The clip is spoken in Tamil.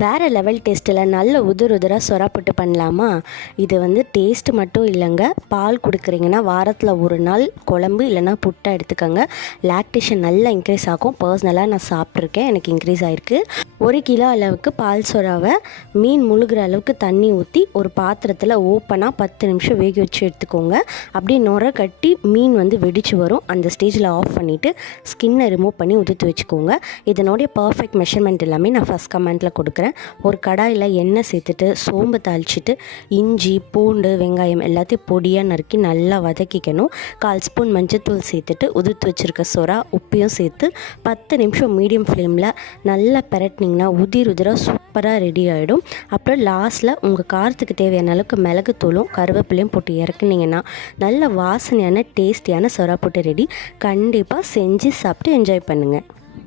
வேறு லெவல் டேஸ்ட்டில் நல்ல உதிராக சொரா போட்டு பண்ணலாமா? இது டேஸ்ட்டு மட்டும் இல்லைங்க, பால் கொடுக்குறீங்கன்னா வாரத்தில் ஒரு நாள் குழம்பு இல்லைனா புட்டை எடுத்துக்கோங்க. லாக்டேஷன் நல்லா இன்க்ரீஸ் ஆகும். பர்சனலாக நான் சாப்பிட்ருக்கேன், எனக்கு இன்க்ரீஸ் ஆகிருக்கு. 1 கிலோ அளவுக்கு பால் சொராவை மீன் முழுகிற அளவுக்கு தண்ணி ஊற்றி ஒரு பாத்திரத்தில் ஓப்பனாக 10 நிமிஷம் வேக வச்சு எடுத்துக்கோங்க. அப்படியே நுர கட்டி மீன் வெடிச்சு வரும். அந்த ஸ்டேஜில் ஆஃப் பண்ணிவிட்டு ஸ்கின்னை ரிமூவ் பண்ணி உதுத்து வச்சுக்கோங்க. இதனுடைய பர்ஃபெக்ட் மெஷர்மெண்ட் எல்லாமே நான் ஃபஸ்ட் கமெண்ட்டில் கொடுக்குறேன். ஒரு கடாயில் எண்ணெய் சேர்த்துட்டு சோம்பு தாளிச்சிட்டு இஞ்சி பூண்டு வெங்காயம் எல்லாத்தையும் பொடியாக நறுக்கி நல்லா வதக்கிக்கணும். 1/4 ஸ்பூன் மஞ்சத்தூள் சேர்த்துட்டு உதுத்து வச்சுருக்க சொரா உப்பையும் சேர்த்து 10 நிமிஷம் மீடியம் ஃப்ளேமில் நல்லா பெரட்டினீங்கன்னா உதிராக சூப்பராக ரெடி ஆகிடும். அப்புறம் லாஸ்ட்டில் உங்கள் காரத்துக்கு தேவையான அளவுக்கு மிளகுத்தூளும் கருவேப்பிலையும் போட்டு இறக்குனீங்கன்னா நல்ல வாசனையான டேஸ்டியான சொரா புட்டு ரெடி. கண்டிப்பாக செஞ்சு சாப்பிட்டு என்ஜாய் பண்ணுங்கள்.